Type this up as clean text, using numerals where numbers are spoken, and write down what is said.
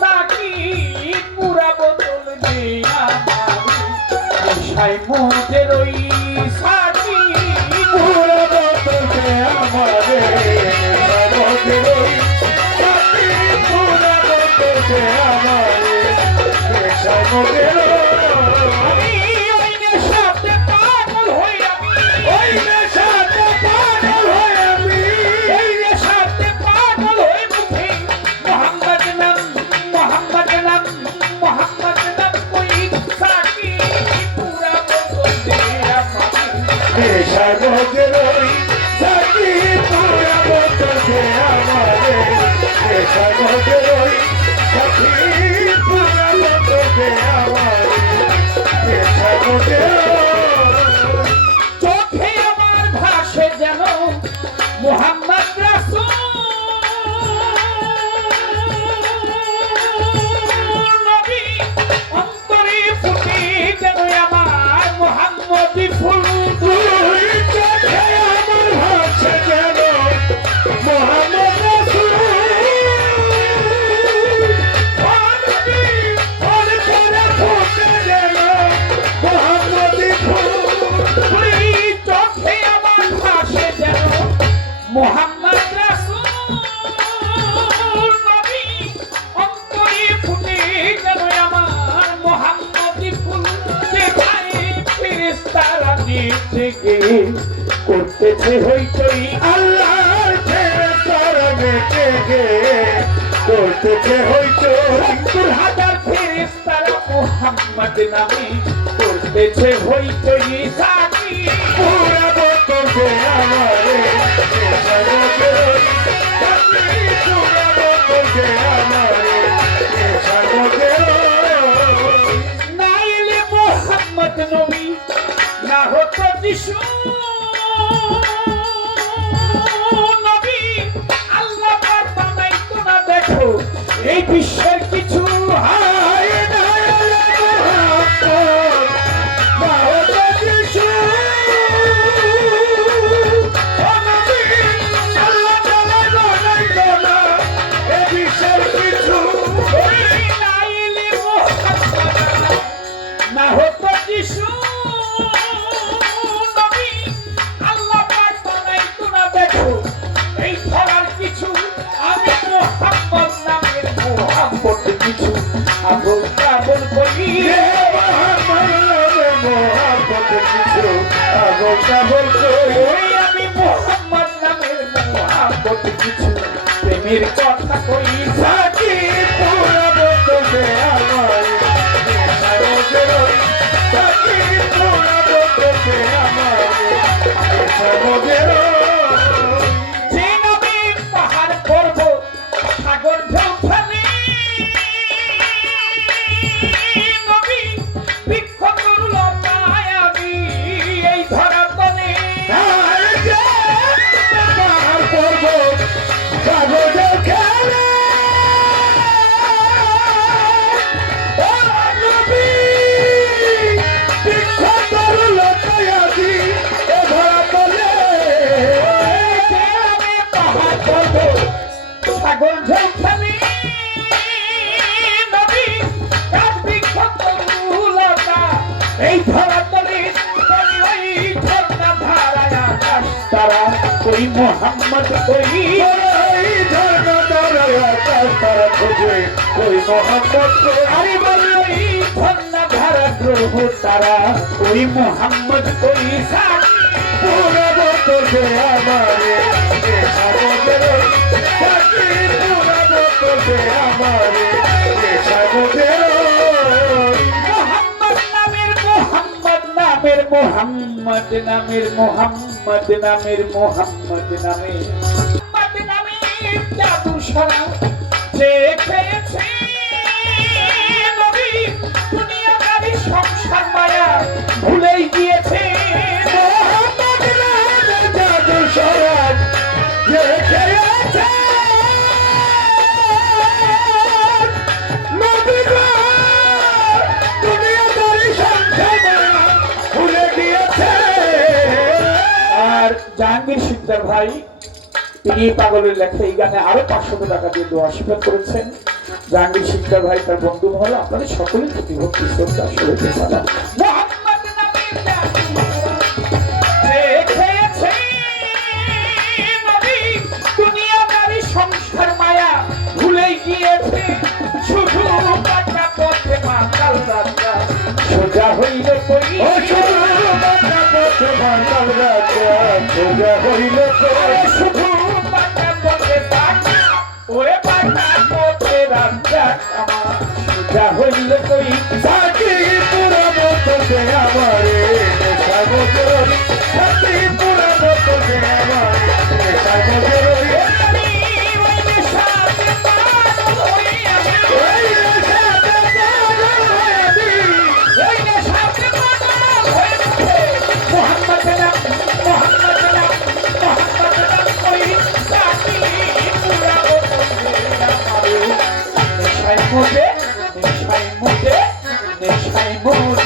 Psaki পুরা বোতল দিয়া নেশায় মধ্যে রই সাকি পুরা বোতলে আমারে মধ্যে রই সাকি পুরা বোতলে আমারে নেশায় মধ্যে রই আমি ওই নেশাতে পাগল হই আমি ওই নেশাতে পাগল হই আমি ওই নেশাতে পাগল হই মুখে মোহাম্মদ নাম কই সাকি পুরা বোতল দিয়া নেশায় মধ্যে রই সাকি পুরা বোতলে আমারে নেশায় মধ্যে রই সাকি পুরা বোতলে আমারে নেশায় মধ্যে রই চোখে আমার ভাসে যেন মুহাম্মদ রাসূল নবী অন্তরে ফুটে যেন আমার মুহাম্মদি ফুল তুই চোখে আমার ভাসে যেন মোহাম্মদ রাসূল অন্তরে ফুটে যেন মোহাম্মদি ফুল তুই চোখে আমার ভাসে যেন মুহাম্মদ রাসূল নবী অন্তরে ফুটে যেন আমার মুহাম্মদি ফুল যেখানে ফেরেশতারা নিচে করতেছে হইচই আল্লাহর ফেরেশতার মেটে গে করতেছে হইচই তোর হাজার ফেরেশতারা মুহাম্মদ নামে করতেছে হইচই সাকি পুরা বোতলে আমারে নেশায় মধ্যে রই সাকি পুরা বোতলে আমারে নেশায় মধ্যে রই নাইলে মুহাম্মদ নবী না হতো যিশু নবী আল্লাহ পাক বানাইতো না দেখো এই বিশ্বের কিছু হায় দয়ালে মোহাম্মদ বাবা যিশু ও নবী আল্লাহ তাআলা বানাইতো না এ বিশ্বের কিছু ওই নাইলে মুহাম্মদ না হতো যিশু নবী আল্লাহ পাক বানাইতো না দেখো এই ধরার কিছু আমি মুহাম্মদ নামের মুহাম্মদ কিছু আবুল কাবুল করি হে মোহাম্মদ মোহাম্মদ কিছু আগল কাবল কই ওই আমি মুহাম্মদ নামের মুহাম্মদ কিছু প্রেমের কথা কই সাকি পুরা বোতলে আমারে নেশায় মধ্যে রই সাকি পুরা বোতলে আমারে নেশায় মধ্যে রই যে নবী পাহাড় পর্বত সাগর ঢেউ ফেলে নবী বৃক্ষ করল মায়াবী এই ধরা তলে আর যে পাহাড় পর্বত কাগজে খেলে ও নবী বৃক্ষ তরুল তয়াদি এ ধরা তলে যে আমি পাহাড় পর্বত সাগর ঢেউ ফেলে নবী কাঠ বৃক্ষ তরুলতা এই ধরা তলে ওই ঝর্ণা ধারায় আকাশ তারা ওই মোহাম্মদ কই এই ঝর্ণা দ্বারা আকাশ তারা খোঁজে ওই মোহাম্মদ আরে বলে ওই ঝর্ণা ধারা গ্রহ তারা ওই মোহাম্মদ কই সাকি পুরা বোতলে আমারে নেশায় মধ্যে রই সাকি পুরা বোতলে আমারে নেশায় মধ্যে রই মোহাম্মদ নামের মোহাম্মদ নামের মোহাম্মদ নামের মোহাম্মদ নামের মোহাম্মদ নামের মোহাম্মদ নামের জাদু সারা যে খেয়েছে নবী দুনিয়াদারি সংসার মায়া ভুলেই গিয়েছে মোহাম্মদ নামের জাদু সরাজ যে খেয়েছে নবী গো দুনিয়াদারি সংসার ভুলে গিয়েছে আর জাহাঙ্গীর সিকদার ভাই তিনি পাগলের লেখা এই গানে আরো 500 টাকা দিয়ে দোয়া আশীর্বাদ করেছেন। জাহাঙ্গীর শিকদার ভাই তার বন্ধু মহল আপনাদের সকলের প্রতি ভক্তি শ্রদ্ধা শুভেচ্ছা সালাম। মোহাম্মদ নবীর জাতি খেয়েছে নবী, দুনিয়াদারি সংসার মায়া ভুলে গিয়েছে, শুধু কাটা পথে মাতাল রাস্তা সোজা হইলে কই ও শুধু বাঁকা পথে মাতাল রাজা সোজা হইল কই শুধু কাটা পথে বাঁকা, ওরে বাঁকা পথে রাস্তা আমার সোজা হইলে কই সাকি পুরানো তোকে আমারে সাগর সাকি পুরানো তোকে আমারে সাগর নেশায় মধ্যে নেশায় মধ্যে নেশায় মধ্যে